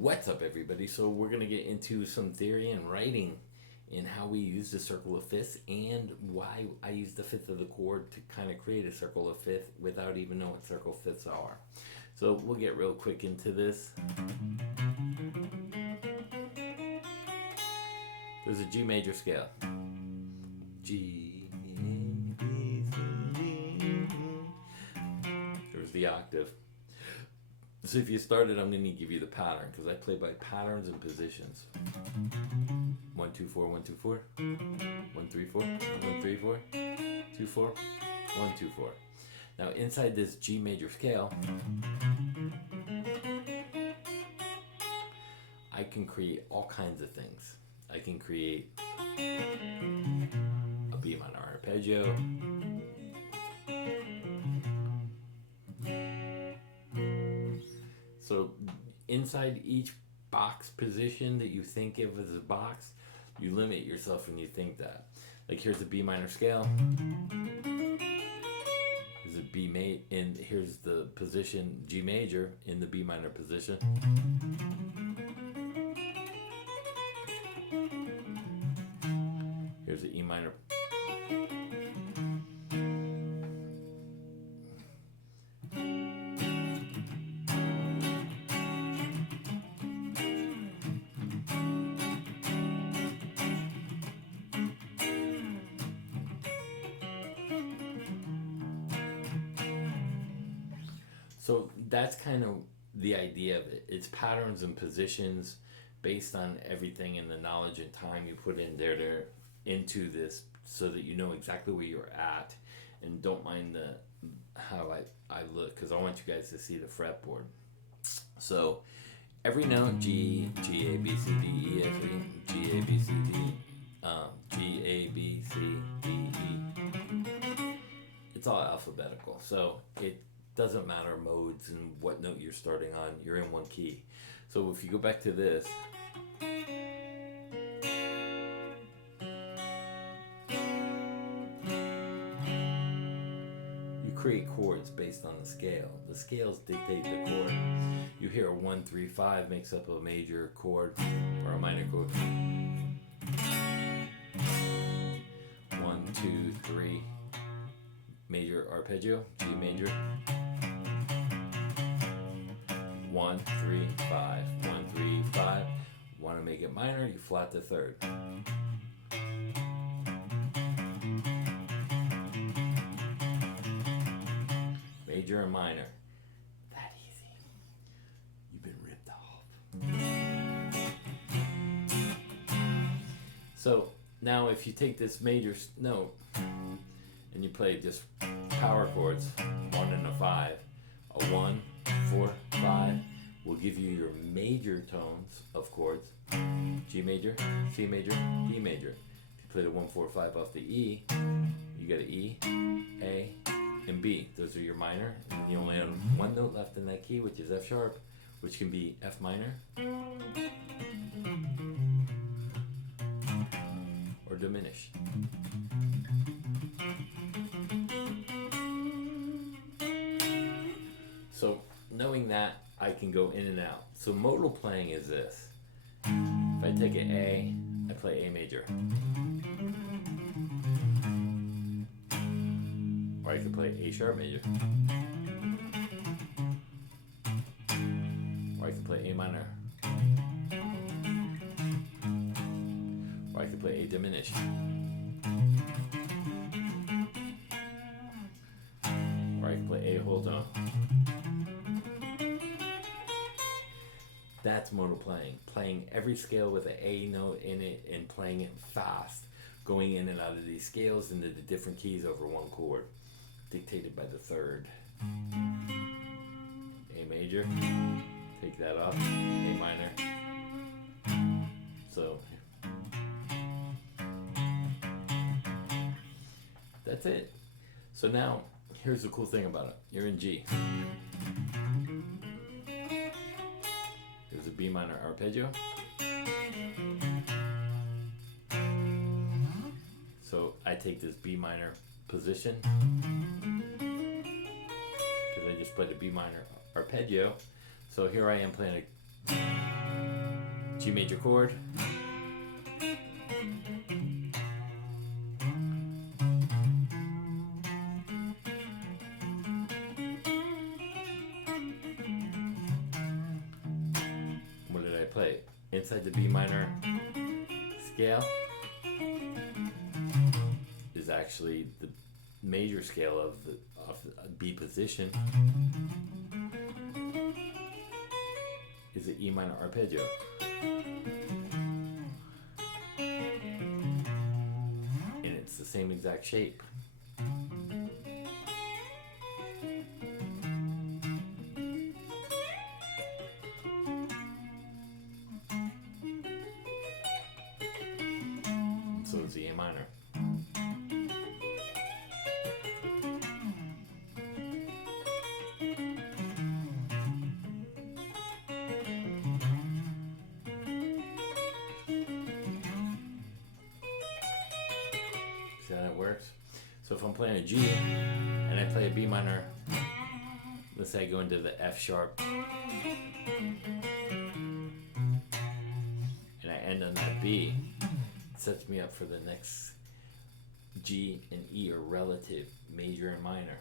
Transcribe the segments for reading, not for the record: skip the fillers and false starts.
What's up, everybody? So we're going to get into some theory and writing in how we use the circle of fifths and why I use the fifth of the chord to kind of create a circle of fifth without even knowing what circle fifths are. So we'll get real quick into this. There's a G major scale. G, A, B, C, D. There's the octave. So if you started, I'm going to give you the pattern because I play by patterns and positions. 1 2 4 1 2 4 1 3 4 1 3 4 2 4 1 2 4. Now inside this G major scale, I can create all kinds of things. I can create a B minor arpeggio, so inside each box position that you think of as a box, you limit yourself when you think that. Like here's a B minor scale, here's a B major, and here's the position G major in the B minor position. Here's the E minor. So that's kind of the idea of it. It's patterns and positions based on everything and the knowledge and time you put in there into this, so that you know exactly where you're at and don't mind how I look, because I want you guys to see the fretboard. So every note, G, G, A, B, C, D, E, F, E, G, A, B, C, D, G, A, B, C, D, E. It's all alphabetical, so it doesn't matter modes and what note you're starting on, you're in one key. So if you go back to this, you create chords based on the scale. The scales dictate the chord. You hear a 1 3 5 makes up a major chord or a minor chord. 1 2 3 major arpeggio, G major. 1 3 5 1 3 5. Want to make it minor, you flat the third. Major and minor. That easy. You've been ripped off. So now if you take this major note and you play just power chords, 1 and a 5, a 1, 4, 5 will give you your major tones of chords. G major, C major, D major. If you play the 1 4 5 off the E, you got an E, A, and B. Those are your minor, and then you only have one note left in that key, which is F sharp, which can be F minor or diminished. So knowing that, I can go in and out. So modal playing is this. If I take an A, I play A major. Or I could play A sharp major. Or I could play A minor. Or I could play A diminished. Or I could play A whole tone. That's modal playing. Playing every scale with an A note in it and playing it fast. Going in and out of these scales into the different keys over one chord. Dictated by the third. A major. Take that off. A minor. So that's it. So now here's the cool thing about it. You're in G. There's a B minor arpeggio. So I take this B minor position because I just played a B minor arpeggio. So here I am playing a G major chord. What did I play? Inside the B minor scale is actually the major scale of the B position is the E minor arpeggio. And it's the same exact shape. So it's the A minor. See how that works? So if I'm playing a G and I play a B minor, let's say I go into the F sharp and I end on that B, it sets me up for the next G and E are relative, major and minor.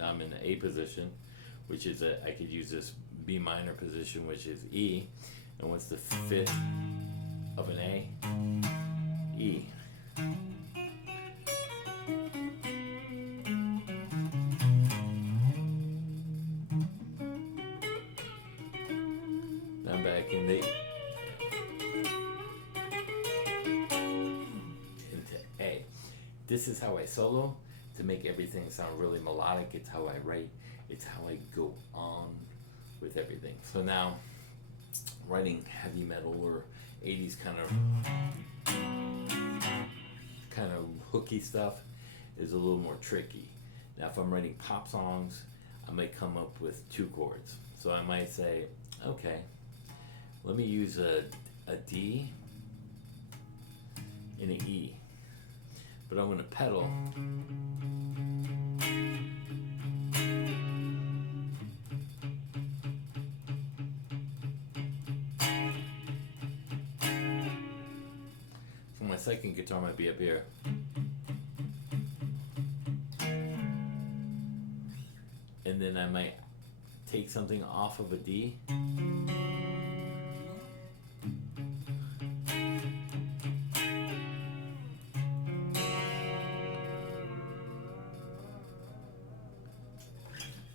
I'm in the A position, which is I could use this B minor position, which is E, and what's the fifth of an A? E. Now I'm back into A. This is how I solo to make everything sound really melodic. It's how I write. It's how I go on with everything. So now, writing heavy metal or 80s kind of hooky stuff is a little more tricky. Now, if I'm writing pop songs, I might come up with 2 chords. So I might say, okay, let me use a D and an E, but I'm going to pedal. So my second guitar might be up here. And then I might take something off of a D.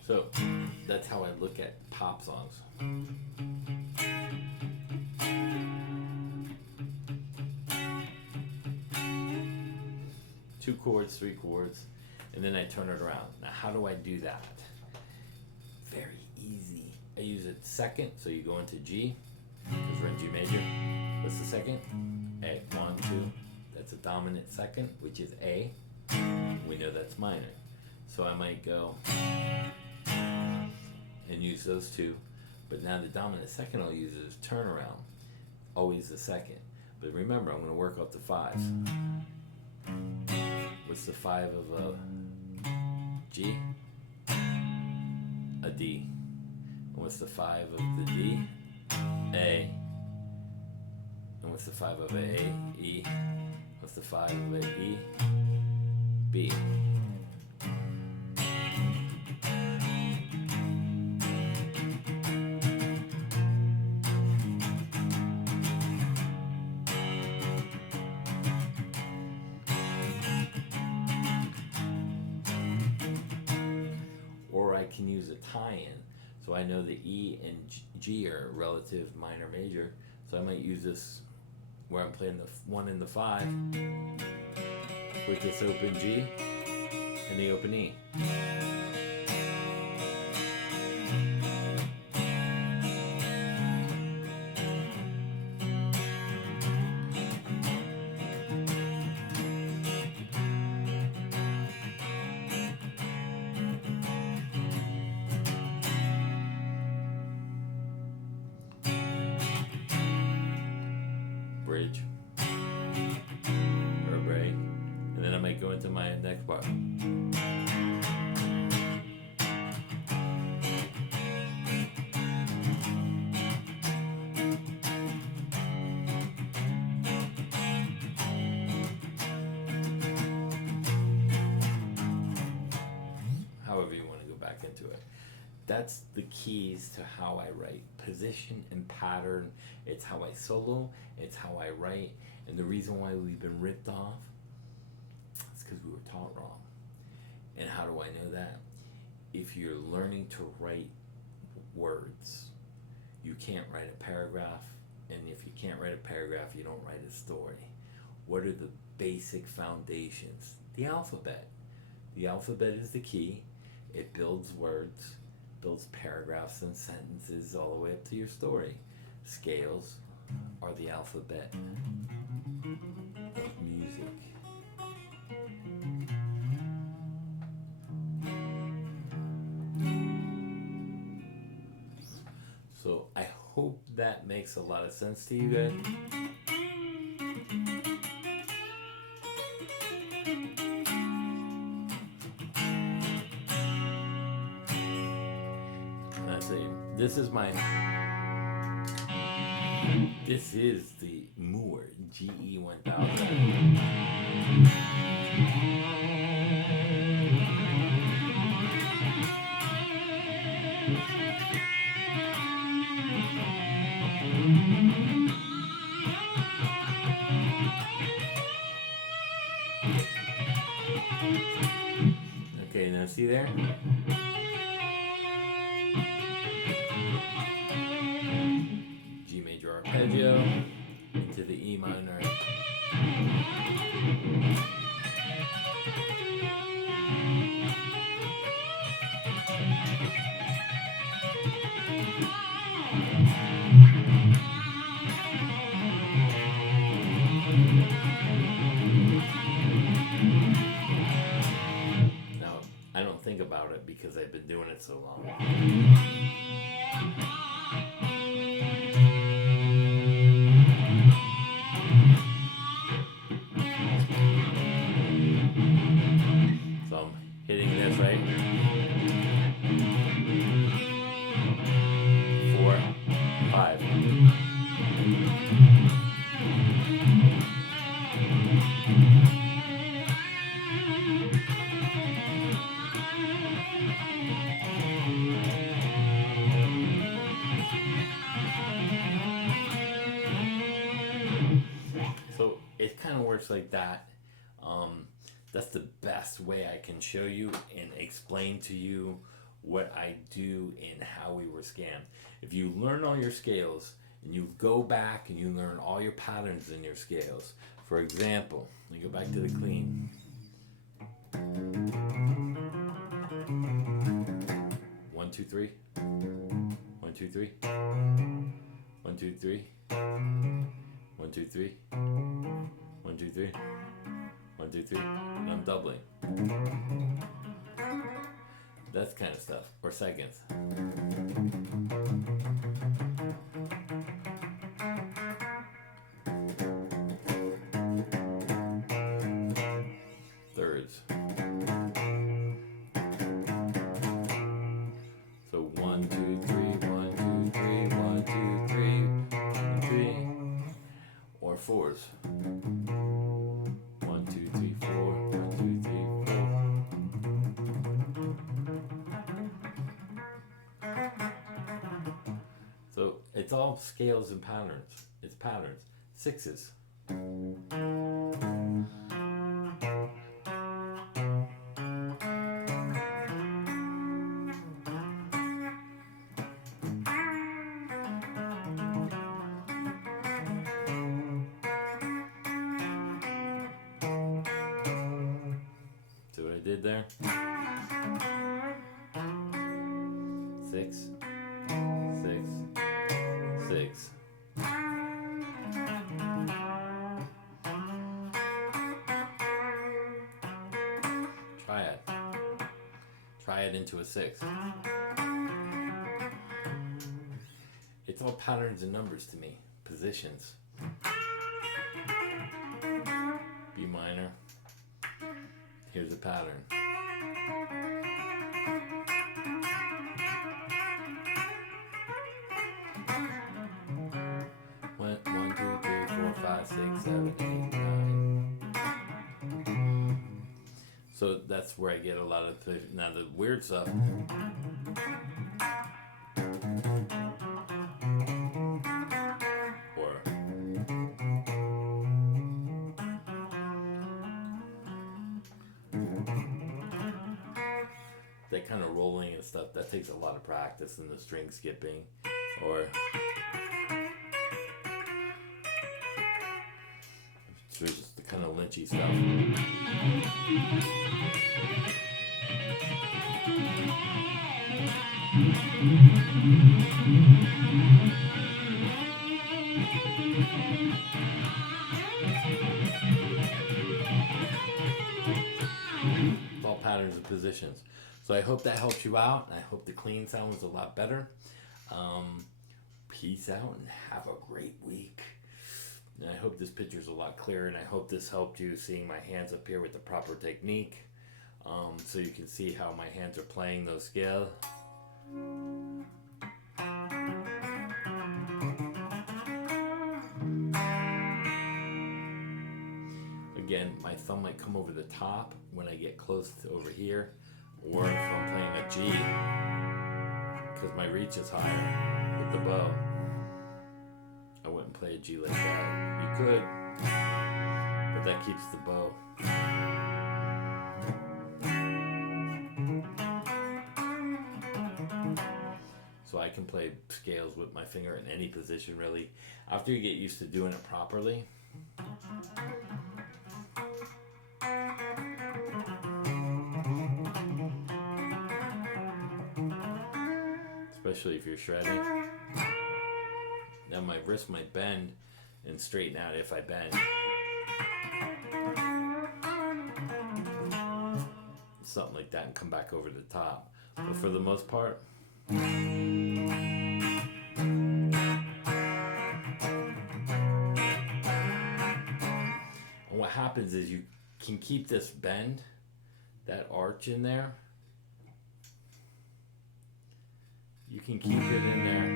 So that's how I look at pop songs. 2 chords, 3 chords, and then I turn it around. Now how do I do that? Very easy. I use a second, so you go into G, because we're in G major. What's the second? A, 1, 2. That's a dominant second, which is A. We know that's minor. So I might go and use those 2, but now the dominant second I'll use is turnaround, always the second. But remember, I'm going to work off the 5s. What's the 5 of a G? A D. And what's the 5 of the D? A. And what's the 5 of a E? What's the 5 of a E? B. Or I can use a tie-in. So I know the E and G are relative minor major. So I might use this where I'm playing the 1 and the 5 with this open G and the open E. Bridge or break, and I go into my next part. However you want to go back into it. That's the keys to how I write. Position and pattern. It's how I solo. It's how I write. And the reason why we've been ripped off is because we were taught wrong. And how do I know that? If you're learning to write words, you can't write a paragraph. And if you can't write a paragraph, you don't write a story. What are the basic foundations? The alphabet. The alphabet is the key. It builds words, builds paragraphs and sentences all the way up to your story. Scales are the alphabet of music. So I hope that makes a lot of sense to you guys. This is the Moore GE 1000. Okay, now see there? G major arpeggio into the E minor. Now, I don't think about it because I've been doing it so long. So I'm hitting this, right? 4, 5. So it kind of works like that. That's the best way I can show you and explain to you what I do and how we were scammed. If you learn all your scales and you go back and you learn all your patterns in your scales, for example, let me go back to the clean. 1, 2, 3. 1, 2, 3. 1, 2, 3. 1, 2, 3. 1, 2, 3. 1, 2, 3. And I'm doubling. That kind of stuff. Or seconds. Thirds. So 1, 2, 3, 1, 2, 3, 1, 2, 3, 1, 3. Or fours. 1, 2, 3, 4. 1, 2, 3, 4. So it's all scales and patterns. It's patterns. Sixes. See what I did there? 6, 6, 6. Triad. Triad into a 6. It's all patterns and numbers to me. Positions. B minor. Here's a pattern. One, 2, 3, 4, 5, 6, 7, 8, 9. So that's where I get a lot of now the weird stuff. Or that kind of rolling and stuff, that takes a lot of practice, in the string skipping, or so just the kind of lynchy stuff. It's all patterns and positions. So I hope that helps you out. I hope the clean sound was a lot better. Peace out and have a great week. And I hope this picture's a lot clearer, and I hope this helped you seeing my hands up here with the proper technique, so you can see how my hands are playing those scales. Again, my thumb might come over the top when I get close to over here, or if I'm playing a G, because my reach is higher with the bow. I wouldn't play a G like that. You could, but that keeps the bow. So I can play scales with my finger in any position, really, after you get used to doing it properly. Especially if you're shredding. Now my wrist might bend and straighten out if I bend. Something like that, and come back over the top. But for the most part, and what happens is you can keep this bend, that arch in there. You can keep it in there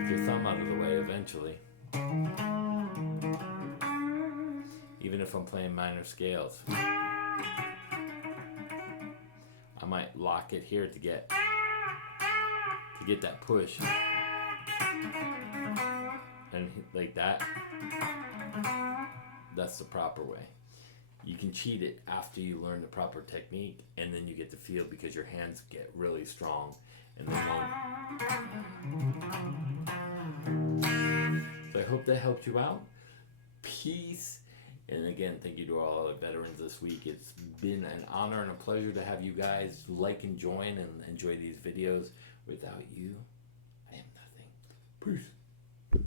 with your thumb out of the way eventually. Even if I'm playing minor scales. I might lock it here to get that push. And like that. That's the proper way. You can cheat it after you learn the proper technique, and then you get the feel because your hands get really strong. And then so I hope that helped you out. Peace. And again, thank you to all the veterans this week. It's been an honor and a pleasure to have you guys like and join and enjoy these videos. Without you, I am nothing. Peace.